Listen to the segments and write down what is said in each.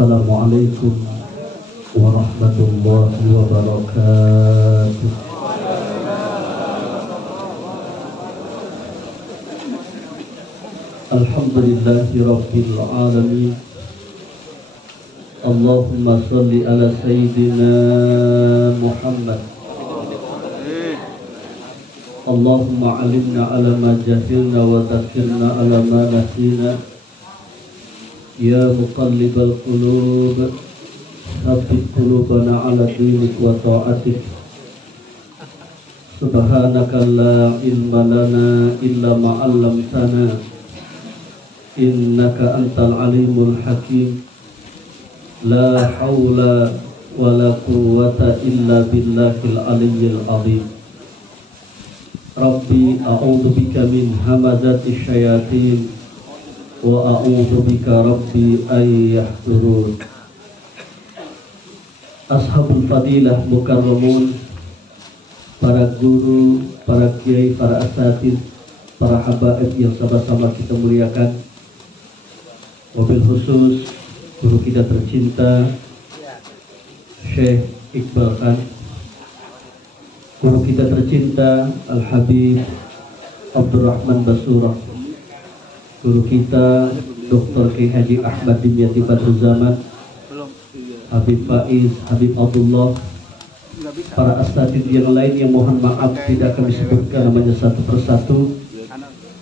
Assalamualaikum warahmatullahi wabarakatuh. Alhamdulillahi rabbil alamin. Allahumma salli ala sayyidina Muhammad. Allahumma alimna ala ma jahilna wa dhakkirna ala ma nasina. Ya muqallibal qulub, tsabbit qulubana ala dinik wa ta'atik. Subhanaka la ilma lana illa ma 'allamtana, innaka antal alimul hakim. La haula wa la quwwata illa billahil aliyyil azim. Rabbi a'udzu bika min hamazati syayatin wa a'udzu bika rabbi ay yahdurun. Ashabul fadilah mukarramun, para guru, para kiai, para asatidz, para habaib yang sama-sama kita muliakan. Wabil khusus guru kita tercinta Syekh Iqbal Khan, guru kita tercinta Al-Habib Abdurrahman Basurah, guru kita Dr. Kiai Haji Ahmad Dimyati Badruzaman, Habib Faiz, Habib Abdullah, para asatidz yang lain yang mohon maaf tidak kami sebutkan namanya satu persatu.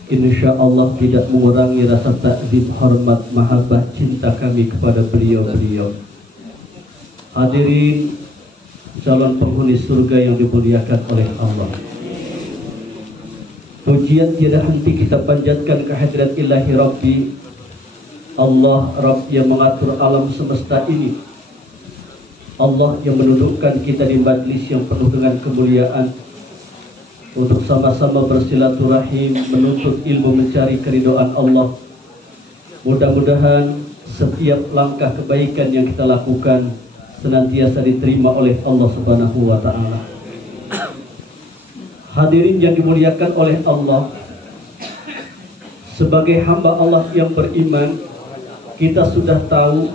Insya Allah tidak mengurangi rasa takzim, hormat, mahabbah, cinta kami kepada beliau-beliau. Hadirin calon penghuni surga yang dimuliakan oleh Allah. Pujian tiada henti kita panjatkan kehadirat Ilahi Rabbi, Allah Rabb yang mengatur alam semesta ini, Allah yang menundukkan kita di majlis yang penuh dengan kemuliaan untuk sama-sama bersilaturahim, menuntut ilmu, mencari keridhaan Allah. Mudah-mudahan setiap langkah kebaikan yang kita lakukan senantiasa diterima oleh Allah Subhanahu wa ta'ala. Hadirin yang dimuliakan oleh Allah, sebagai hamba Allah yang beriman, kita sudah tahu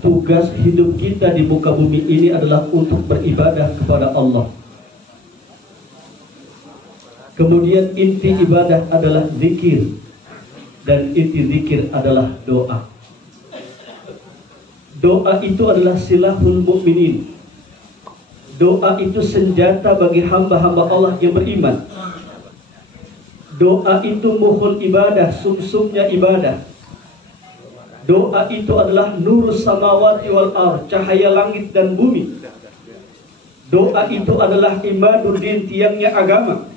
tugas hidup kita di muka bumi ini adalah untuk beribadah kepada Allah. Kemudian inti ibadah adalah zikir, dan inti zikir adalah doa. Doa itu adalah silahul mukminin. Doa itu senjata bagi hamba-hamba Allah yang beriman. Doa itu muhul ibadah, sumsumnya ibadah. Doa itu adalah nur samawati wal ardh, cahaya langit dan bumi. Doa itu adalah imaduddin, tiangnya agama.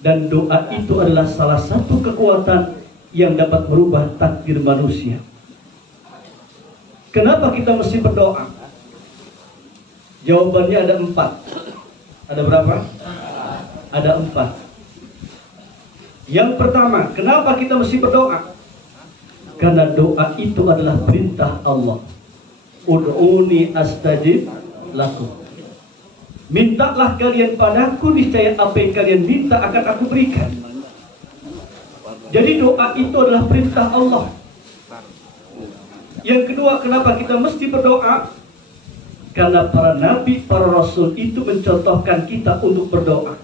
Dan doa itu adalah salah satu kekuatan yang dapat merubah takdir manusia. Kenapa kita mesti berdoa? Jawabannya ada 4. Ada berapa? Ada 4. Yang pertama, kenapa kita mesti berdoa? Karena doa itu adalah perintah Allah. Ud'uni astajib lakum. Mintalah kalian padaku, niscaya apa yang kalian minta akan aku berikan. Jadi doa itu adalah perintah Allah. Yang kedua, kenapa kita mesti berdoa? Karena para nabi, para rasul itu mencontohkan kita untuk berdoa.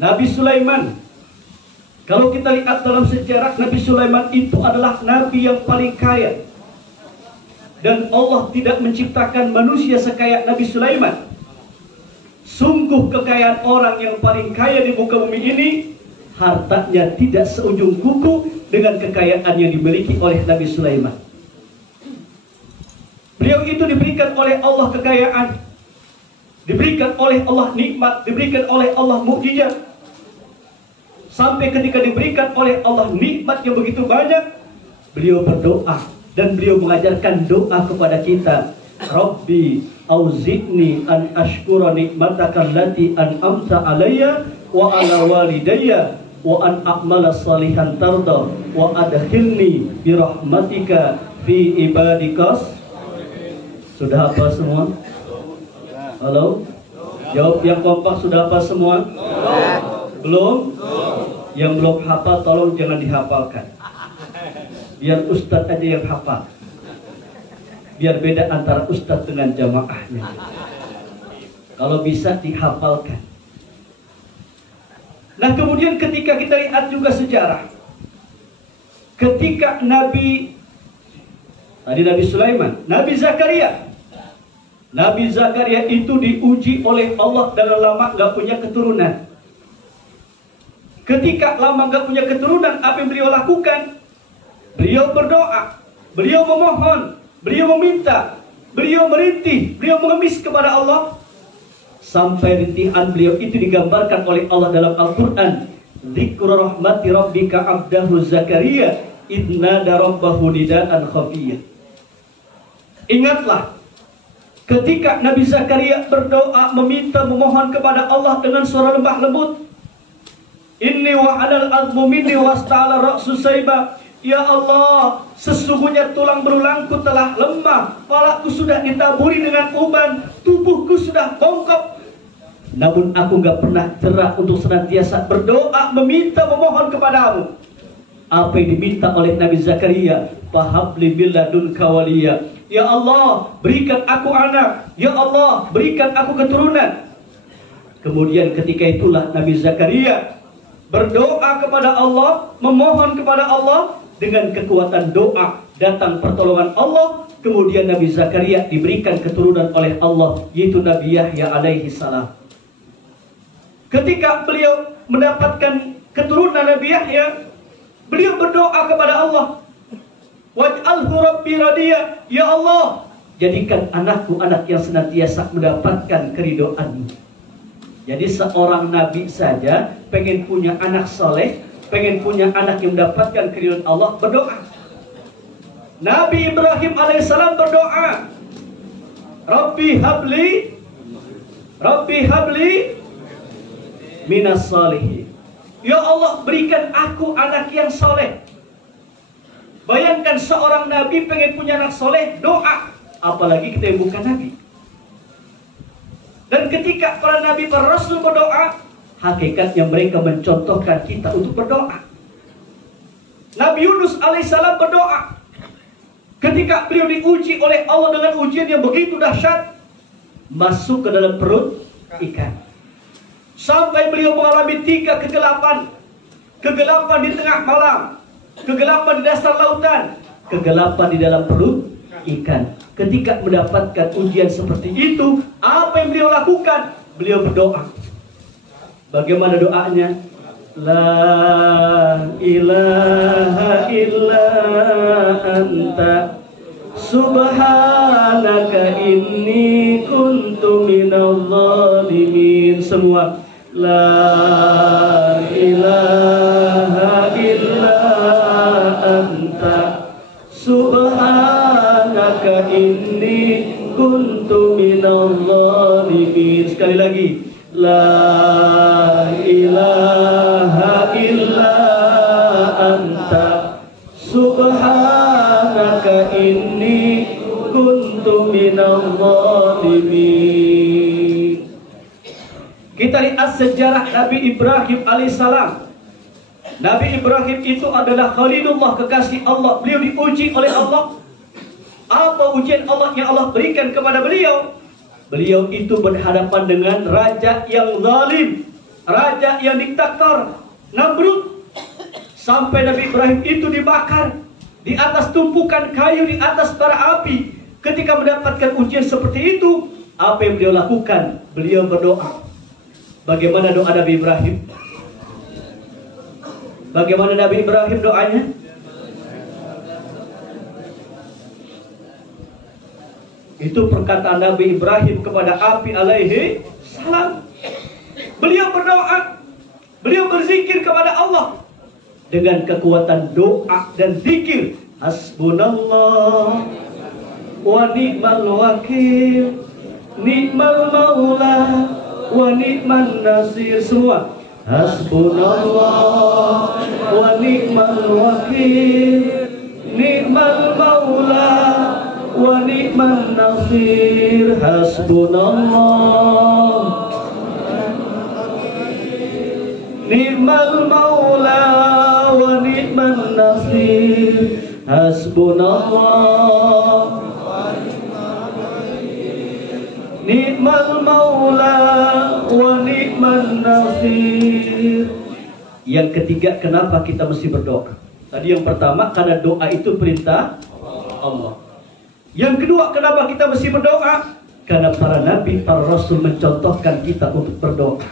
Nabi Sulaiman, kalau kita lihat dalam sejarah, Nabi Sulaiman itu adalah nabi yang paling kaya. Dan Allah tidak menciptakan manusia sekaya Nabi Sulaiman. Sungguh kekayaan orang yang paling kaya di muka bumi ini, hartanya tidak seujung kuku dengan kekayaan yang dimiliki oleh Nabi Sulaiman. Beliau itu diberikan oleh Allah kekayaan, diberikan oleh Allah nikmat, diberikan oleh Allah mukjizat. Sampai ketika diberikan oleh Allah nikmat yang begitu banyak, beliau berdoa. Dan beliau mengajarkan doa kepada kita. Rabbi auzi'ni an ashkura nikmataka allati an'amta alayya wa ala walidayya wa an a'mala salihan tarda wa adkhilni bi rahmatika fi ibadikas. Sudah hafal semua? Halo? Jawab yang kompak, sudah hafal semua? Belum? Yang belum hafal tolong jangan dihafalkan. Biar ustadz aja yang hafal. Biar beda antara ustadz dengan jamaahnya. Kalau bisa dihafalkan. Nah kemudian ketika kita lihat juga sejarah, ketika Nabi Sulaiman, Nabi Zakaria itu diuji oleh Allah dan lama gak punya keturunan. Ketika lama gak punya keturunan, apa yang beliau lakukan? Beliau berdoa, beliau memohon, beliau meminta, beliau merintih, beliau mengemis kepada Allah. Sampai rintihan beliau itu digambarkan oleh Allah dalam Al-Quran. Dzikru rahmati rabbika abdahu Zakaria idnada rabbahu nidaan khafiyah. Ingatlah ketika Nabi Zakaria berdoa, meminta, memohon kepada Allah dengan suara lembah lembut. Inni wa'adal azmu minni wasta'ala ra'su saiba. Ya Allah, sesungguhnya tulang berulangku telah lemah, kepalaku sudah ditaburi dengan uban, tubuhku sudah bongkok. Namun aku gak pernah cerah untuk senantiasa berdoa, meminta, memohon kepadamu. Apa yang diminta oleh Nabi Zakaria? Fahabli min ladunka waliya. Ya Allah, berikan aku anak. Ya Allah, berikan aku keturunan. Kemudian ketika itulah Nabi Zakaria berdoa kepada Allah, memohon kepada Allah. Dengan kekuatan doa datang pertolongan Allah. Kemudian Nabi Zakaria diberikan keturunan oleh Allah, yaitu Nabi Yahya alaihi salam. Ketika beliau mendapatkan keturunan Nabi Yahya, beliau berdoa kepada Allah, waj'alhu rabbi radiya. Ya Allah, jadikan anakku anak yang senantiasa mendapatkan keridhaan-Mu. Jadi seorang nabi saja pengen punya anak soleh, pengen punya anak yang mendapatkan keridhaan Allah, berdoa. Nabi Ibrahim alaihissalam berdoa, Rabbi habli minas salihin. Ya Allah, berikan aku anak yang soleh. Bayangkan seorang nabi pengen punya anak soleh, doa. Apalagi kita yang bukan nabi. Dan ketika para nabi, para rasul berdoa, hakikatnya mereka mencontohkan kita untuk berdoa. Nabi Yunus alaihissalam berdoa. Ketika beliau diuji oleh Allah dengan ujian yang begitu dahsyat, masuk ke dalam perut ikan. Sampai beliau mengalami 3 kegelapan. Kegelapan di tengah malam, kegelapan di dasar lautan, kegelapan di dalam perut ikan. Ketika mendapatkan ujian seperti itu, apa yang beliau lakukan? Beliau berdoa. Bagaimana doanya? La ilaha illa anta subhanaka inni kuntu minadh dhalimin. Semua. La ilaha illa anta subhanaka inni kuntu minadh dhalimin. Sekali lagi. La ilaha illa anta subhanaka inni kuntu minadh dhalimin. Kita lihat sejarah Nabi Ibrahim alaihissalam. Nabi Ibrahim itu adalah Khalilullah, kekasih Allah. Beliau diuji oleh Allah. Apa ujian Allah yang Allah berikan kepada beliau? Beliau itu berhadapan dengan raja yang zalim, raja yang diktator, Namrud. Sampai Nabi Ibrahim itu dibakar di atas tumpukan kayu, di atas bara api. Ketika mendapatkan ujian seperti itu, apa yang beliau lakukan? Beliau berdoa. Bagaimana doa Nabi Ibrahim? Bagaimana Nabi Ibrahim doanya? Itu perkataan Nabi Ibrahim kepada api alaihi salam. Beliau berdoa, beliau berzikir kepada Allah dengan kekuatan doa dan zikir. Hasbunallah wa ni'mal wakil, ni'mal maula wa ni'man nasir. Semua. Hasbunallah wa ni'mal wakil, ni'mal maula wa ni'man nasir. Hasbunallah ni'mal maula wa ni'man nasir. Hasbunallah ni'mal maula wa ni'man nasir. Yang ketiga, kenapa kita mesti berdoa? Tadi yang pertama, karena doa itu perintah Allah. Yang kedua, kenapa kita mesti berdoa? Karena para nabi, para rasul mencontohkan kita untuk berdoa.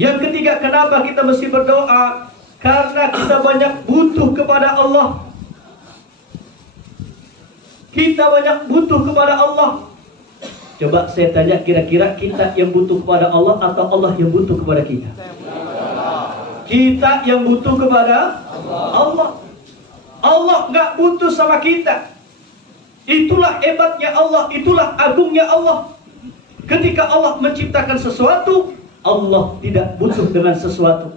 Yang ketiga, kenapa kita mesti berdoa? Karena kita banyak butuh kepada Allah. Kita banyak butuh kepada Allah. Coba saya tanya, kira-kira kita yang butuh kepada Allah atau Allah yang butuh kepada kita? Kita yang butuh kepada Allah. Allah nggak butuh sama kita. Itulah hebatnya Allah, itulah agungnya Allah. Ketika Allah menciptakan sesuatu, Allah tidak butuh dengan sesuatu.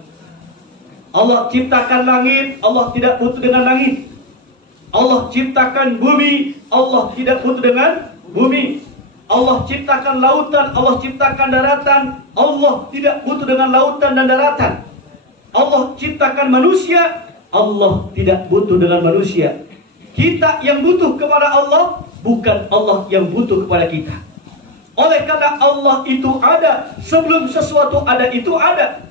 Allah ciptakan langit, Allah tidak butuh dengan langit. Allah ciptakan bumi, Allah tidak butuh dengan bumi. Allah ciptakan lautan, Allah ciptakan daratan, Allah tidak butuh dengan lautan dan daratan. Allah ciptakan manusia, Allah tidak butuh dengan manusia. Kita yang butuh kepada Allah, bukan Allah yang butuh kepada kita. Oleh karena Allah itu ada, sebelum sesuatu ada itu ada.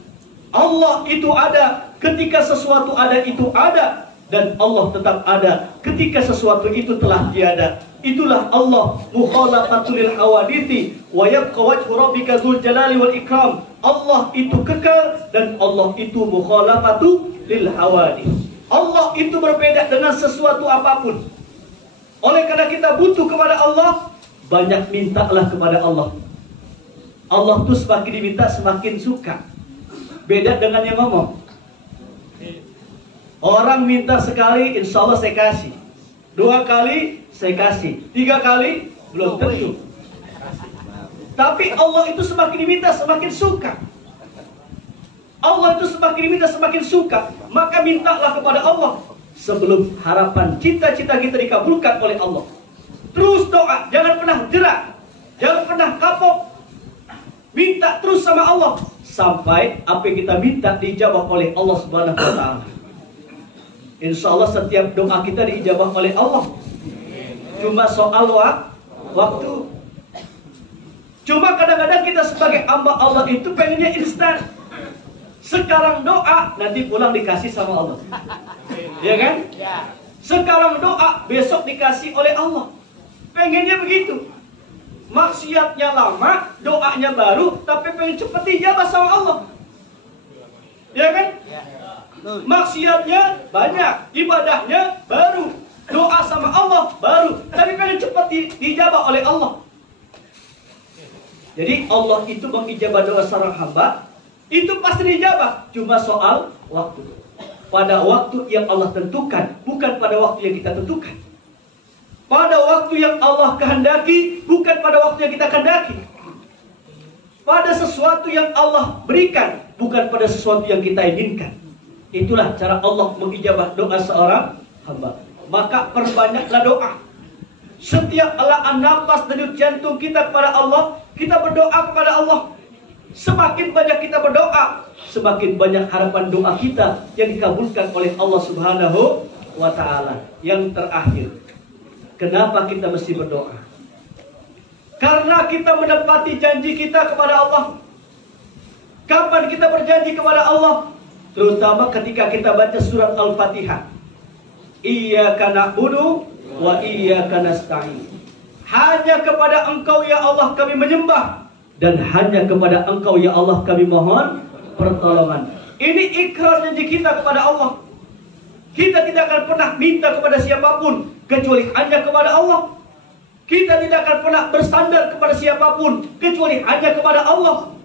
Allah itu ada, ketika sesuatu ada itu ada. Dan Allah tetap ada ketika sesuatu itu telah tiada. Itulah Allah, mukhalafatul lil hawadithi wa yabqa wajhu rabbika dzul jalali wal ikram. Allah itu kekal dan Allah itu mukhalafatul lil hawadith. Allah itu berbeda dengan sesuatu apapun. Oleh karena kita butuh kepada Allah, banyak mintalah kepada Allah. Allah tuh semakin diminta semakin suka. Beda dengan yang ngomong. Orang minta sekali, insya Allah saya kasih. 2 kali, saya kasih. 3 kali, belum tentu. Tapi Allah itu semakin diminta, semakin suka. Allah itu semakin diminta, semakin suka. Maka mintalah kepada Allah. Sebelum harapan, cita-cita kita dikabulkan oleh Allah. Terus doa, jangan pernah jerah. Jangan pernah kapok. Minta terus sama Allah. Sampai apa yang kita minta dijawab oleh Allah Subhanahu wa ta'ala. Insya Allah setiap doa kita diijabah oleh Allah. Cuma soal waktu. Cuma kadang-kadang kita sebagai hamba Allah itu pengennya instan. Sekarang doa, nanti pulang dikasih sama Allah. Ya kan? Sekarang doa, besok dikasih oleh Allah. Pengennya begitu. Maksiatnya lama, doanya baru, tapi pengen cepet dijabah sama Allah. Ya kan? Maksiatnya banyak, ibadahnya baru, doa sama Allah baru, tapi pengen cepat dijabah oleh Allah. Jadi Allah itu mengijabah doa seorang hamba, itu pasti dijabah, cuma soal waktu. Pada waktu yang Allah tentukan, bukan pada waktu yang kita tentukan. Pada waktu yang Allah kehendaki, bukan pada waktu yang kita kehendaki. Pada sesuatu yang Allah berikan, bukan pada sesuatu yang kita inginkan. Itulah cara Allah mengijabah doa seorang hamba. Maka perbanyaklah doa. Setiap helaan nafas denyut jantung kita kepada Allah, kita berdoa kepada Allah. Semakin banyak kita berdoa, semakin banyak harapan doa kita yang dikabulkan oleh Allah Subhanahu wa ta'ala. Yang terakhir, kenapa kita mesti berdoa? Karena kita menepati janji kita kepada Allah. Kapan kita berjanji kepada Allah? Terutama ketika kita baca surat Al-Fatihah. Iyyaka na'budu wa iyyaka nasta'in. Hanya kepada Engkau ya Allah kami menyembah, dan hanya kepada Engkau ya Allah kami mohon pertolongan. Ini ikrar janji kita kepada Allah. Kita tidak akan pernah minta kepada siapapun kecuali hanya kepada Allah. Kita tidak akan pernah bersandar kepada siapapun kecuali hanya kepada Allah.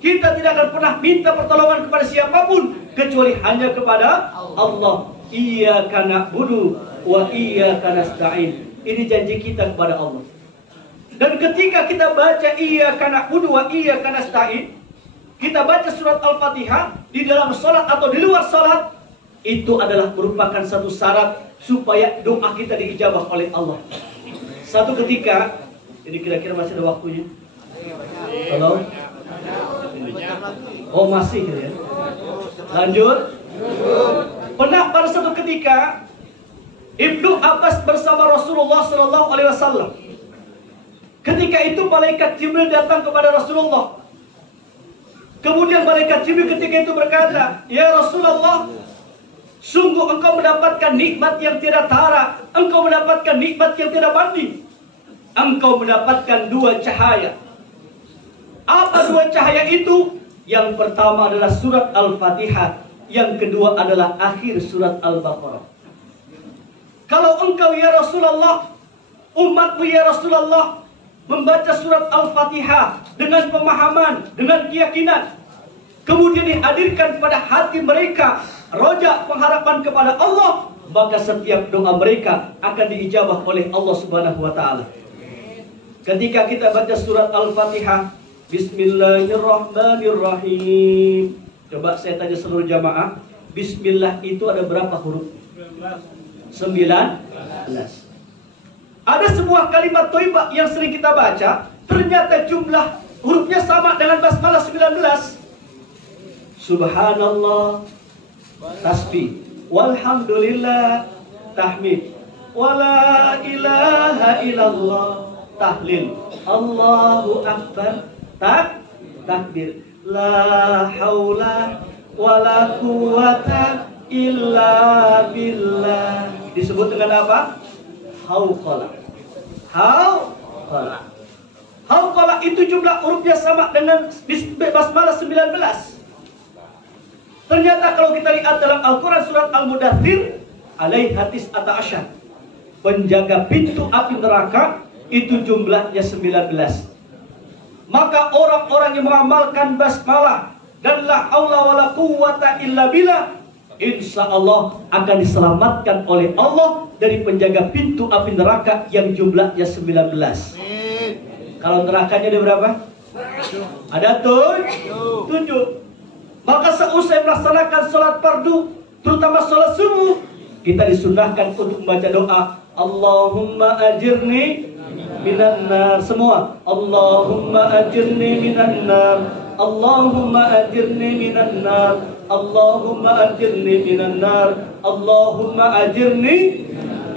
Kita tidak akan pernah minta pertolongan kepada siapapun kecuali hanya kepada Allah. Iyyaka na'budu wa iyyaka nasta'in. Ini janji kita kepada Allah. Dan ketika kita baca iyyaka na'budu wa iyyaka nasta'in, kita baca surat Al-Fatihah di dalam salat atau di luar salat, itu adalah merupakan satu syarat supaya doa kita diijabah oleh Allah. Satu ketika, ini kira-kira masih ada waktunya. Halo? Oh masih ya. Lanjut. Pernah pada satu ketika Ibnu Abbas bersama Rasulullah Sallallahu Alaihi Wasallam. Ketika itu malaikat Jibril datang kepada Rasulullah. Kemudian malaikat Jibril ketika itu berkata, "Ya Rasulullah, sungguh engkau mendapatkan nikmat yang tidak tara, engkau mendapatkan nikmat yang tidak banding. Engkau mendapatkan dua cahaya." Apa dua cahaya itu? Yang pertama adalah surat Al-Fatihah, yang kedua adalah akhir surat Al-Baqarah. Kalau engkau ya Rasulullah, umatmu ya Rasulullah, membaca surat Al-Fatihah dengan pemahaman, dengan keyakinan, kemudian dihadirkan pada hati mereka roja pengharapan kepada Allah, maka setiap doa mereka akan diijabah oleh Allah Subhanahu wa taala. Ketika kita baca surat Al-Fatihah, Bismillahirrahmanirrahim. Coba saya tanya seluruh jamaah, Bismillah itu ada berapa huruf? 19. Ada sebuah kalimat thayyibah yang sering kita baca, ternyata jumlah hurufnya sama dengan basmalah 19. Subhanallah tasbih, walhamdulillah tahmid, wala ilaha illallah tahlil, Allahu akbar takbir, la haula wala quwata illa billah. Disebut dengan apa? Hauqalah. Hauqalah itu jumlah hurufnya sama dengan basmalah 19. Ternyata kalau kita lihat dalam Al-Quran surat Al-Mudaththir, alaiha tis'ata asyar, penjaga pintu api neraka itu jumlahnya 19. Maka orang-orang yang mengamalkan basmalah dan la haula wala quwwata illa billah, insya Allah akan diselamatkan oleh Allah dari penjaga pintu api neraka yang jumlahnya 19. Kalau nerakanya ada berapa? Ada 7. Maka seusai melaksanakan sholat fardu, terutama sholat subuh, kita disunahkan untuk membaca doa, Allahumma ajirni minan nar. Semua, Allahumma ajirni minan nar, Allahumma ajirni minan nar, Allahumma ajirni minan nar, Allahumma ajirni.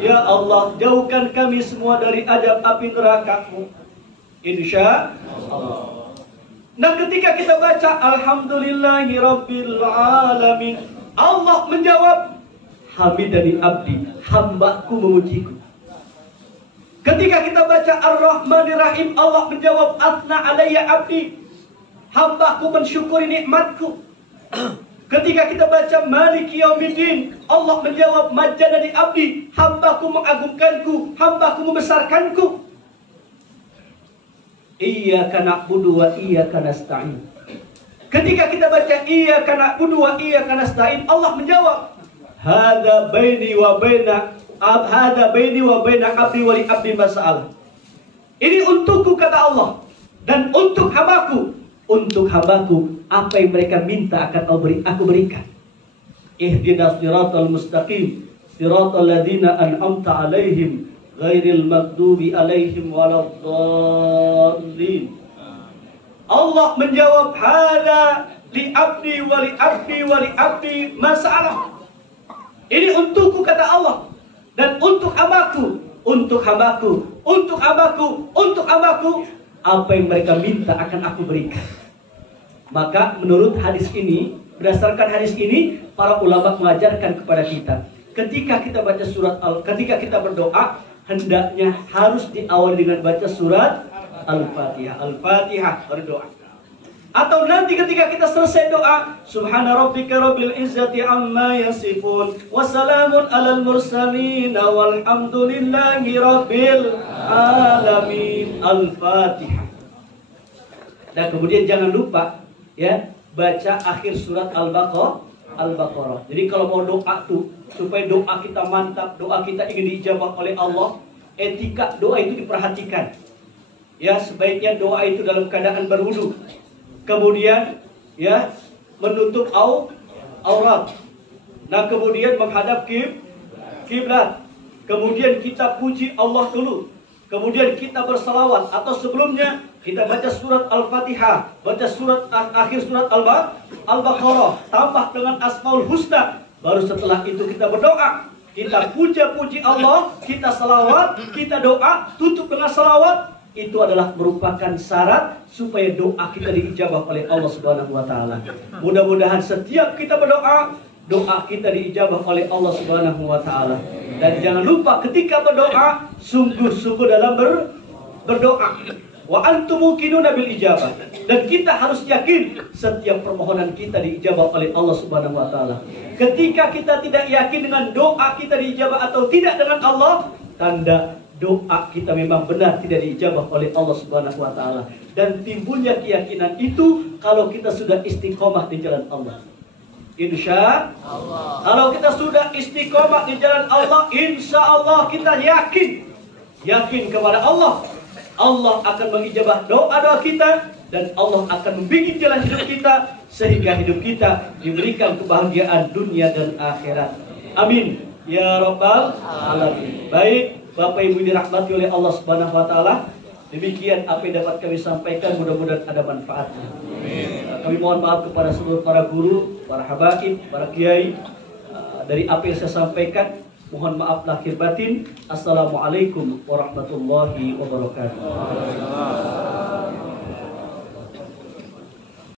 Ya Allah, jauhkan kami semua dari adab api neraka-Mu. Insya Allah. Nah, ketika kita baca Alhamdulillahi Rabbil Alamin, Allah menjawab, Hamidani abdi, hambaku memujiku. Ketika kita baca Ar-Rahmanir Rahim, Allah menjawab, Athna alayya abdi, hambaku mensyukuri nikmatku. Ketika kita baca Maliki Yaumiddin, Allah menjawab, Majjadani abdi, hambaku mengagungkanku, hambaku membesarkanku. Iyyaka na'budu wa iyyaka nasta'in. Ketika kita baca Iyyaka na'budu wa iyyaka nasta'in, Allah menjawab, Hadza baini wa baina abdi wa li abdi mas'al. Ini untukku, kata Allah, dan untuk hambaku. Untuk hambaku, apa yang mereka minta akan aku berikan. Ihdinas siratal mustaqim, siratal ladzina an'amta 'alaihim ghairil maghdubi 'alaihim waladdallin. Allah menjawab, hada li abdi wa li abdi wa li abdi masalah. Ini untukku, kata Allah, dan untuk hambaku, untuk hambaku, untuk hambaku, untuk hambaku, apa yang mereka minta akan aku berikan. Maka menurut hadis ini, berdasarkan hadis ini, para ulama mengajarkan kepada kita, ketika kita baca ketika kita berdoa, hendaknya harus diawali dengan baca surat Al-Fatihah. Al-Fatihah berdoa. Atau nanti ketika kita selesai doa, Subhana rabbika rabbil izzati amma yasifun, wassalamun alal mursalin, walhamdulillahi rabbil alamin. Al-Fatihah. Dan kemudian jangan lupa, ya, baca akhir surat Al-Baqarah. Jadi kalau mau doa tuh, supaya doa kita mantap, doa kita ingin diijabah oleh Allah, etika doa itu diperhatikan. Ya, sebaiknya doa itu dalam keadaan berwudu. Kemudian, ya, menutup aurat. Nah, kemudian menghadap kiblat. Kemudian kita puji Allah dulu. Kemudian kita bersalawat, atau sebelumnya kita baca surat Al-Fatihah, baca surat akhir surat Al-Baqarah, tambah dengan Asmaul Husna. Baru setelah itu kita berdoa. kita puja-puji Allah, kita salawat, kita doa, tutup dengan salawat, itu adalah merupakan syarat supaya doa kita diijabah oleh Allah Subhanahu wa taala. Mudah-mudahan setiap kita berdoa, doa kita diijabah oleh Allah Subhanahu wa taala. Dan jangan lupa ketika berdoa, sungguh-sungguh dalam berdoa. Wa antum muqinuna bil ijabah. Dan kita harus yakin setiap permohonan kita diijabah oleh Allah Subhanahu wa taala. Ketika kita tidak yakin dengan doa kita diijabah atau tidak dengan Allah, tanda doa kita memang benar tidak diijabah oleh Allah Subhanahu wa taala. Dan timbulnya keyakinan itu kalau kita sudah istiqomah di jalan Allah. Insya Allah. Kalau kita sudah istiqomah di jalan Allah, insya Allah kita yakin kepada Allah. Allah akan mengijabah doa-doa kita dan Allah akan membimbing jalan hidup kita sehingga hidup kita diberikan kebahagiaan dunia dan akhirat. Amin ya rabbal alamin. Baik, Bapak Ibu dirahmati oleh Allah Subhanahu wa taala, demikian apa yang dapat kami sampaikan, mudah-mudahan ada manfaatnya. Kami mohon maaf kepada seluruh para guru, para habaib, para kiai dari apa yang saya sampaikan. Mohon maaf lahir batin. Assalamualaikum warahmatullahi wabarakatuh.